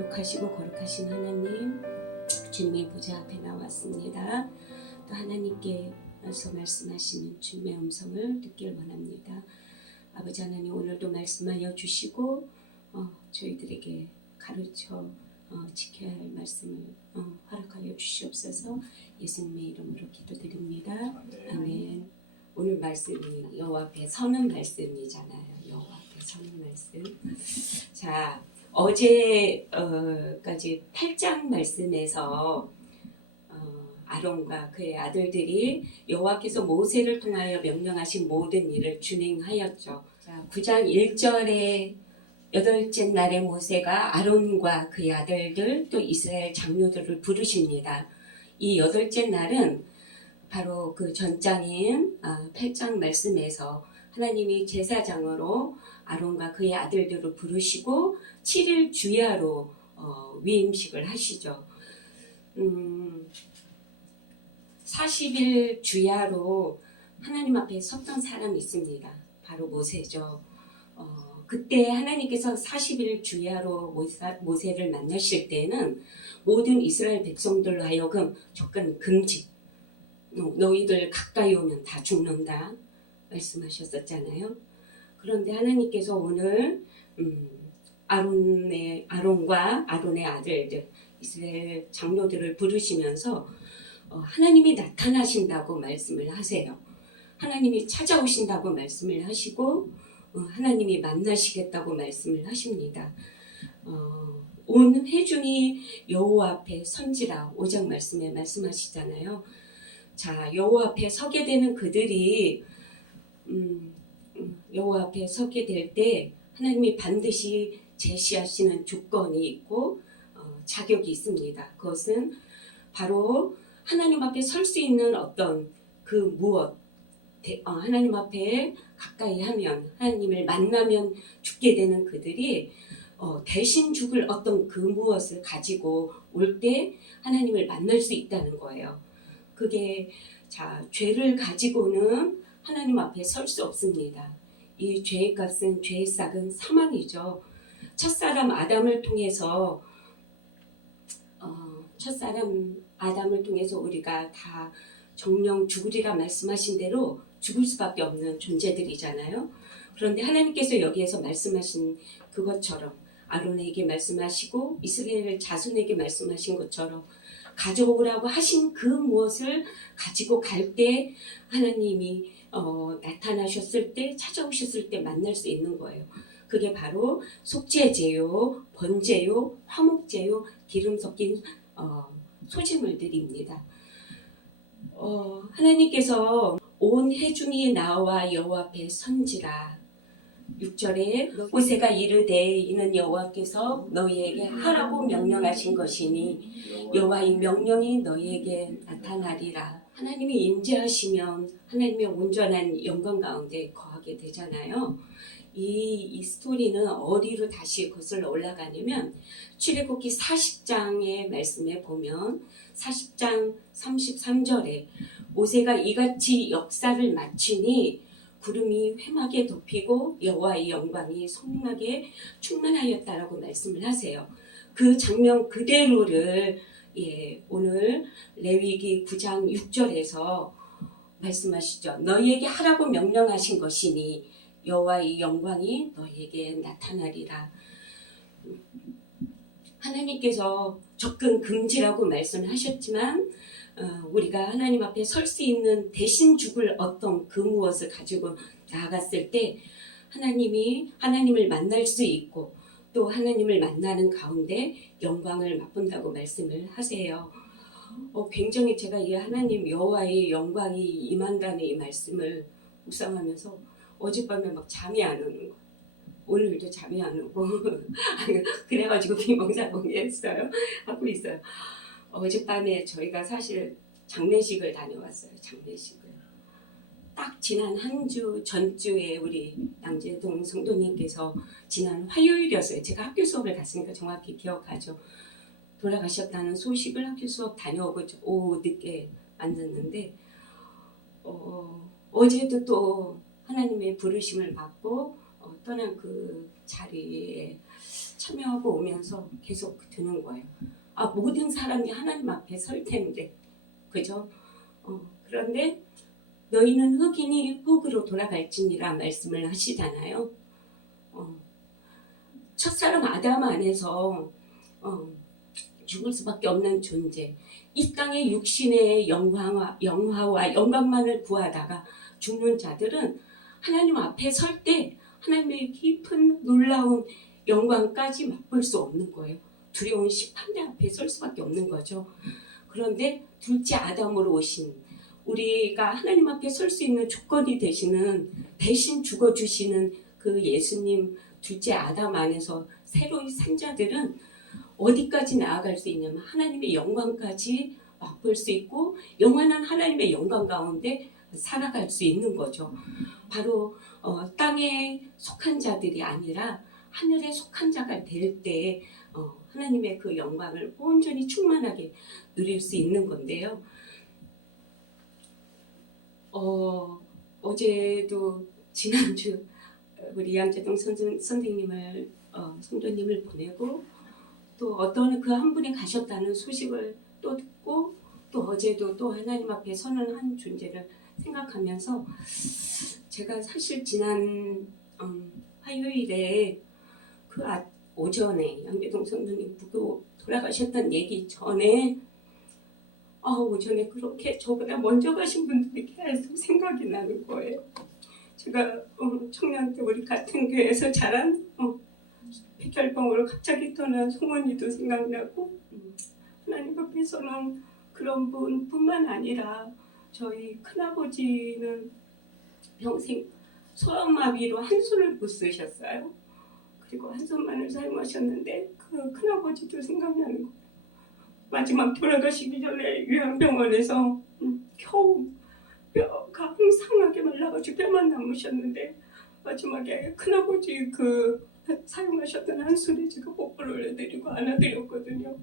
거룩하시고 거룩하신 하나님, 주님의 보좌 앞에 나왔습니다. 또 하나님께서 말씀하시는 주님의 음성을 듣길 원합니다. 아버지 하나님, 오늘도 말씀하여 주시고 저희들에게 가르쳐 지켜야 할 말씀을 허락하여 주시옵소서. 예수님의 이름으로 기도드립니다. 아멘. 오늘 말씀이 여호와 앞에 서는 말씀이잖아요. 여호와 앞에 서는 말씀. 자, 어제까지 8장 말씀에서 아론과 그의 아들들이 여호와께서 모세를 통하여 명령하신 모든 일을 준행하였죠. 자, 9장 1절에 여덟째 날에 모세가 아론과 그의 아들들 또 이스라엘 장로들을 부르십니다. 이 여덟째 날은 바로 그 전장인 8장 말씀에서 하나님이 제사장으로 아론과 그의 아들들을 부르시고 7일 주야로 위임식을 하시죠. 40일 주야로 하나님 앞에 섰던 사람이 있습니다. 바로 모세죠. 그때 하나님께서 40일 주야로 모세를 만나실 때는 모든 이스라엘 백성들로 하여금 접근 금지, 너희들 가까이 오면 다 죽는다 말씀하셨었잖아요. 그런데 하나님께서 오늘 아론과 아론의 아들들 이스라엘 장로들을 부르시면서 하나님이 나타나신다고 말씀을 하세요. 하나님이 찾아오신다고 말씀을 하시고 하나님이 만나시겠다고 말씀을 하십니다. 온 회중이 여호와 앞에 선지라 5장 말씀에 말씀하시잖아요. 자, 여호와 앞에 서게 되는 그들이 여호와 앞에 서게 될 때 하나님이 반드시 제시하시는 조건이 있고 자격이 있습니다. 그것은 바로 하나님 앞에 설 수 있는 어떤 그 무엇, 하나님 앞에 가까이 하면, 하나님을 만나면 죽게 되는 그들이 대신 죽을 어떤 그 무엇을 가지고 올 때 하나님을 만날 수 있다는 거예요. 그게 자, 죄를 가지고는 하나님 앞에 설 수 없습니다. 이 죄의 값은, 죄의 싹은 사망이죠. 첫사람 아담을 통해서 우리가 다 정령 죽으리라 말씀하신 대로 죽을 수밖에 없는 존재들이잖아요. 그런데 하나님께서 여기에서 말씀하신 그것처럼 아론에게 말씀하시고 이스라엘 자손에게 말씀하신 것처럼 가져오라고 하신 그 무엇을 가지고 갈 때 하나님이 나타나셨을 때, 찾아오셨을 때 만날 수 있는 거예요. 그게 바로 속죄제요, 번제요, 화목제요, 기름 섞인 소제물들입니다. 하나님께서 온 회중이 나와 여호와 앞에 선지라. 6절에 모세가 이르되 이는 여호와께서 너희에게 하라고 명령하신 것이니 여호와의 명령이 너희에게 나타나리라. 하나님이 임재하시면 하나님의 온전한 영광 가운데 거하게 되잖아요. 이 스토리는 어디로 다시 거슬러 올라가냐면 출애굽기 40장의 말씀에 보면 40장 33절에 모세가 이같이 역사를 마치니 구름이 회막에 덮이고 여호와의 영광이 성막에 충만하였다라고 말씀을 하세요. 그 장면 그대로를 오늘 레위기 9장 6절에서 말씀하시죠. 너희에게 하라고 명령하신 것이니 여호와의 영광이 너희에게 나타나리라. 하나님께서 접근 금지라고 말씀하셨지만 우리가 하나님 앞에 설 수 있는 대신 죽을 어떤 그 무엇을 가지고 나아갔을 때 하나님을 만날 수 있고 또 하나님을 만나는 가운데 영광을 맛본다고 말씀을 하세요. 굉장히 제가 이 하나님 여호와의 영광이 임한다는 이 말씀을 묵상하면서 어젯밤에 막 잠이 안 오는 거예요. 오늘도 잠이 안 오고 그래가지고 비몽사몽했어요. 하고 있어요. 어젯밤에 저희가 사실 장례식을 다녀왔어요. 장례식을. 딱 지난 한 주 전주에 우리 양재동 성도님께서 지난 화요일이었어요. 제가 학교 수업을 갔으니까 정확히 기억하죠. 돌아가셨다는 소식을 학교 수업 다녀오고 오후 늦게 앉았는데 어제도 또 하나님의 부르심을 받고 떠난 그 자리에 참여하고 오면서 계속 드는 거예요. 아, 모든 사람이 하나님 앞에 설 텐데, 그죠? 그런데 너희는 흙이니 흙으로 돌아갈지니라 말씀을 하시잖아요. 첫사람 아담 안에서 죽을 수밖에 없는 존재. 이 땅의 육신의 영화와 영광만을 구하다가 죽는 자들은 하나님 앞에 설 때 하나님의 깊은 놀라운 영광까지 맛볼 수 없는 거예요. 두려운 심판대 앞에 설 수밖에 없는 거죠. 그런데 둘째 아담으로 오신 우리가 하나님 앞에 설 수 있는 조건이 되시는 대신 죽어주시는 그 예수님 둘째 아담 안에서 새로이 산 자들은 어디까지 나아갈 수 있냐면 하나님의 영광까지 맛볼 수 있고 영원한 하나님의 영광 가운데 살아갈 수 있는 거죠. 바로 땅에 속한 자들이 아니라 하늘에 속한 자가 될 때 하나님의 그 영광을 온전히 충만하게 누릴 수 있는 건데요. 어제도 지난주 우리 양재동 선생님을 성도님을 보내고 또 어떤 그 한 분이 가셨다는 소식을 또 듣고 또 어제도 또 하나님 앞에 서는 한 존재를 생각하면서 제가 사실 지난 화요일에 그 오전에 양재동 성도님 부부 돌아가셨던 얘기 전에 오전에 그렇게 저보다 먼저 가신 분들이 계속 생각이 나는 거예요. 제가 청년 때 우리 같은 교회에서 자란 폐결병으로 갑자기 떠난 송원이도 생각나고 하나님 앞에서는 그런 분뿐만 아니라 저희 큰아버지는 평생 소아마비로 한 손을 못 쓰셨어요. 그리고 한 손만을 사용하셨는데 그 큰아버지도 생각나는 거예요. 마지막 돌아가시기 전에 요양병원에서 겨우 뼈가 상하게 말라가지고 뼈만 남으셨는데 마지막에 큰아버지 그 사용하셨던 한 손에 제가 뽀뽀를 올려드리고 안아드렸거든요.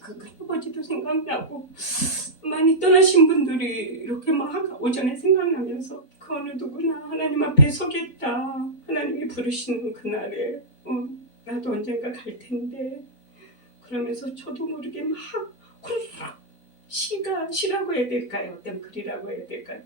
그 큰아버지도 생각나고 많이 떠나신 분들이 이렇게 막 오전에 생각나면서 그 어느 누구나 하나님 앞에 서겠다. 하나님이 부르시는 그날에 나도 언젠가 갈 텐데 그러면서 저도 모르게 막 후루룩 시라고 해야 될까요? 어떤 글이라고 해야 될까요?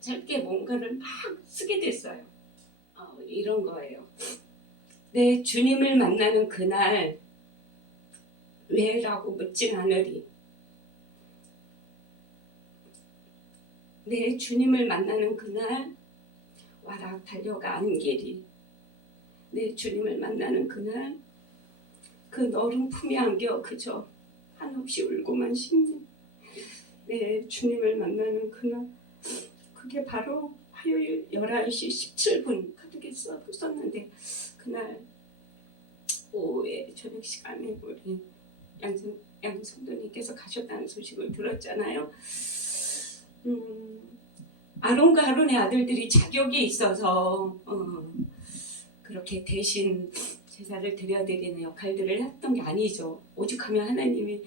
짧게 뭔가를 막 쓰게 됐어요. 이런 거예요. 내 주님을 만나는 그날 왜라고 묻진 않으리. 내 주님을 만나는 그날 와라 달려가 안개리. 내 주님을 만나는 그날 그 너른 품에 안겨 그저 한없이 울고만 싶네. 내 주님을 만나는 그날 그게 바로 화요일 11시 17분 카드에 썼는데 그날 오후에 저녁 시간에 우리 양 성도님께서 가셨다는 소식을 들었잖아요. 아론과 아론의 아들들이 자격이 있어서 그렇게 대신 제사를 드려드리는 역할들을 했던 게 아니죠. 오죽하면 하나님이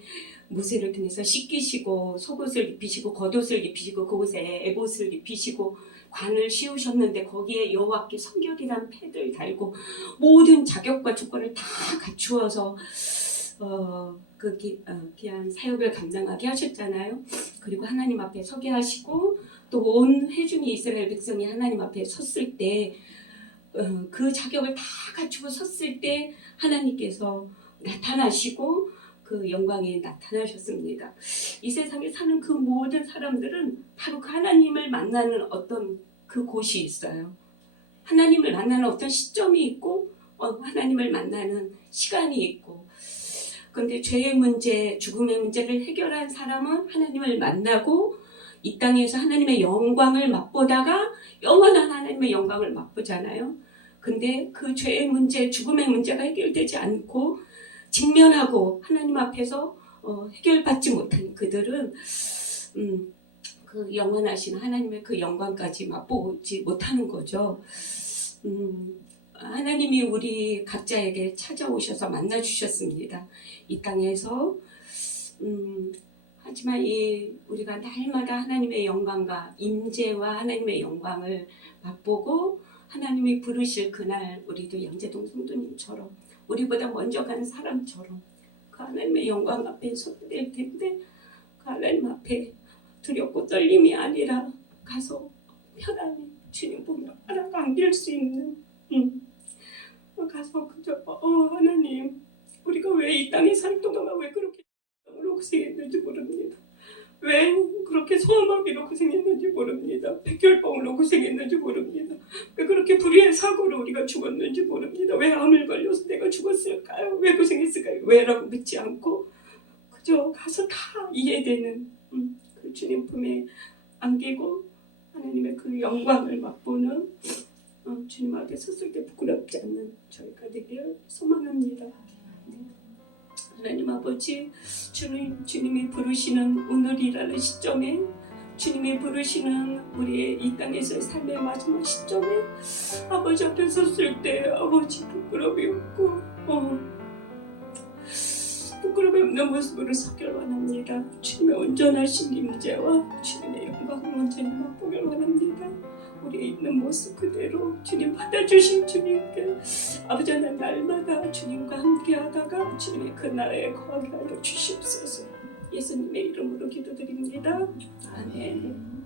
모세를 통해서 씻기시고 속옷을 입히시고 겉옷을 입히시고 그곳에 에봇을 입히시고 관을 씌우셨는데 거기에 여호와께 성결이란 패를 달고 모든 자격과 조건을 다 갖추어서 그 귀한 사역을 감당하게 하셨잖아요. 그리고 하나님 앞에 서게 하시고 또 온 회중이 이스라엘 백성이 하나님 앞에 섰을 때 그 자격을 다 갖추고 섰을 때 하나님께서 나타나시고 그 영광이 나타나셨습니다. 이 세상에 사는 그 모든 사람들은 바로 그 하나님을 만나는 어떤 그 곳이 있어요. 하나님을 만나는 어떤 시점이 있고 하나님을 만나는 시간이 있고 그런데 죄의 문제, 죽음의 문제를 해결한 사람은 하나님을 만나고 이 땅에서 하나님의 영광을 맛보다가 영원한 하나님의 영광을 맛보잖아요. 근데 그 죄의 문제, 죽음의 문제가 해결되지 않고 직면하고 하나님 앞에서 해결받지 못한 그들은 그 영원하신 하나님의 그 영광까지 맛보지 못하는 거죠. 하나님이 우리 각자에게 찾아오셔서 만나주셨습니다. 이 땅에서 하지만 우리가 날마다 하나님의 영광과 임재와 하나님의 영광을 맛보고 하나님이 부르실 그날 우리도 양재동 성도님처럼 우리보다 먼저 간 사람처럼 그 하나님의 영광 앞에 서게 될 텐데 그 하나님 앞에 두렵고 떨림이 아니라 가서 편안히 주님 보며 알아가 안길 수 있는 가서 그저 하나님 우리가 왜 이 땅에 살 동안 왜 그렇게 고생했는지 모릅니다. 왜 그렇게 소아마비로 고생했는지 모릅니다. 백혈병으로 고생했는지 모릅니다. 왜 그렇게 불의의 사고로 우리가 죽었는지 모릅니다. 왜 암을 걸려서 내가 죽었을까요? 왜 고생했을까요? 왜라고 묻지 않고 그저 가서 다 이해되는 그 주님 품에 안기고 하나님의 그 영광을 맛보는 주님 앞에 섰을 때 부끄럽지 않는 저희가 되길 소망합니다. 네. 하나님 아버지 주님이 부르시는 오늘이라는 시점에 주님이 부르시는 우리의 이 땅에서의 삶의 마지막 시점에 아버지 앞에 섰을 때 아버지 부끄러움이 없고 부끄러움이 없는 모습으로 서길 원합니다. 주님의 온전하신 임재와 주님의 영광을 온전히 맛보길 원합니다. 우리 있는 모습 그대로 주님 받아주신 주님께 아버지 하나님 날마다 주님과 함께하다가 주님의 그 나라에 거하게 하여 주시옵소서. 예수님의 이름으로 기도드립니다. 아멘.